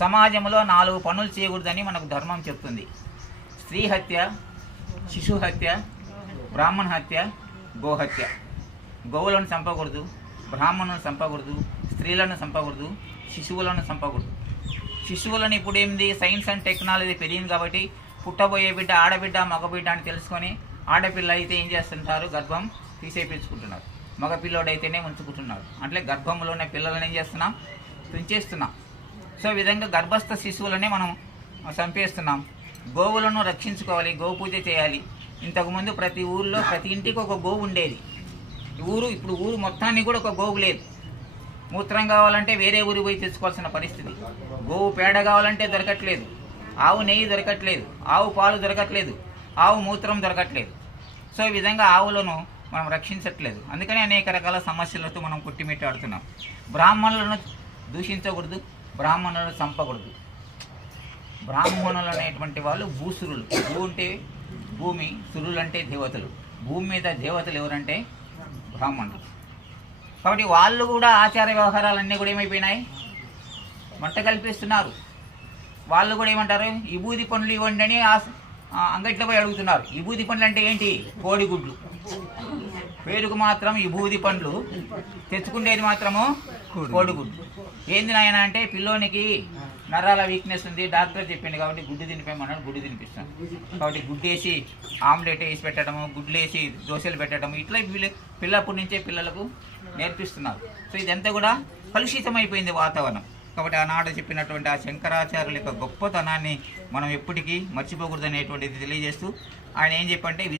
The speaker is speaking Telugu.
సమాజంలో 4 పనులు చేయకూడదని మనకు ధర్మం చెప్తుంది. స్త్రీ హత్య, శిశు హత్య, బ్రాహ్మణ హత్య, గోహత్య. గోవులను చంపకూడదు, బ్రాహ్మణులను చంపకూడదు, స్త్రీలను చంపకూడదు, శిశువులను చంపకూడదు. శిశువులను ఇప్పుడు ఏంది, సైన్స్ అండ్ టెక్నాలజీ పెరిగింది కాబట్టి పుట్టబోయే బిడ్డ ఆడబిడ్డ మగబిడ్డ అని తెలుసుకొని ఆడపిల్ల అయితే ఏం చేస్తుంటారు, గర్భం తీసేపించుకుంటున్నారు. మగపిల్లోడైతేనే ఉంచుకుంటున్నారు. అంటే గర్భంలోనే పిల్లలను ఏం చేస్తున్నాం, తుంచేస్తున్నాం. సో ఈ విధంగా గర్భస్థ శిశువులనే మనం చంపేస్తున్నాం. గోవులను రక్షించుకోవాలి, గో పూజ చేయాలి. ఇంతకుముందు ప్రతి ఊళ్ళో ప్రతి ఇంటికి ఒక గోవు ఉండేది. ఇప్పుడు ఊరు మొత్తానికి కూడా ఒక గోవు లేదు. మూత్రం కావాలంటే వేరే ఊరికి పోయి తెచ్చుకోవాల్సిన పరిస్థితి. గోవు పేడ కావాలంటే దొరకట్లేదు, ఆవు నెయ్యి దొరకట్లేదు, ఆవు పాలు దొరకట్లేదు, ఆవు మూత్రం దొరకట్లేదు. సో ఈ విధంగా ఆవులను మనం రక్షించట్లేదు. అందుకని అనేక రకాల సమస్యలతో మనం కొట్టిమిట్టాడుతున్నాం. బ్రాహ్మణులను దూషించకూడదు, బ్రాహ్మణులను చంపకూడదు. బ్రాహ్మణులు అనేటువంటి వాళ్ళు భూసురులు. భూ అంటే భూమి, సురులు అంటే దేవతలు. భూమి మీద దేవతలు ఎవరంటే బ్రాహ్మణులు. కాబట్టి వాళ్ళు కూడా ఆచార వ్యవహారాలన్నీ కూడా ఏమైపోయినాయి, మంట కల్పిస్తున్నారు. వాళ్ళు కూడా ఏమంటారు, విభూది పండ్లు ఇవ్వండి అని అంగట్లో పోయి అడుగుతున్నారు. విభూది పండ్లు అంటే ఏంటి, కోడిగుడ్లు. పేరుకు మాత్రం విభూది పండ్లు, తెచ్చుకునేది మాత్రము కోడిగుడ్లు. ఏంది నాయన అంటే, పిల్లోనికి నరాల వీక్నెస్ ఉంది, డాక్టర్ చెప్పింది కాబట్టి గుడ్డు తినిపోయమన్నాడు, గుడ్డు తినిపిస్తాను. కాబట్టి గుడ్డేసి ఆమ్లెట్ వేసి పెట్టడము, గుడ్లు వేసి దోశలు పెట్టడము, ఇట్లా పిల్లప్పటి నుంచే పిల్లలకు నేర్పిస్తున్నారు. సో ఇదంతా కూడా కలుషితమైపోయింది వాతావరణం. కాబట్టి ఆనాడు చెప్పినటువంటి ఆ శంకరాచార్యుల యొక్క గొప్పతనాన్ని మనం ఎప్పటికీ మర్చిపోకూడదు అనేటువంటిది తెలియజేస్తూ ఆయన ఏం చెప్పంటే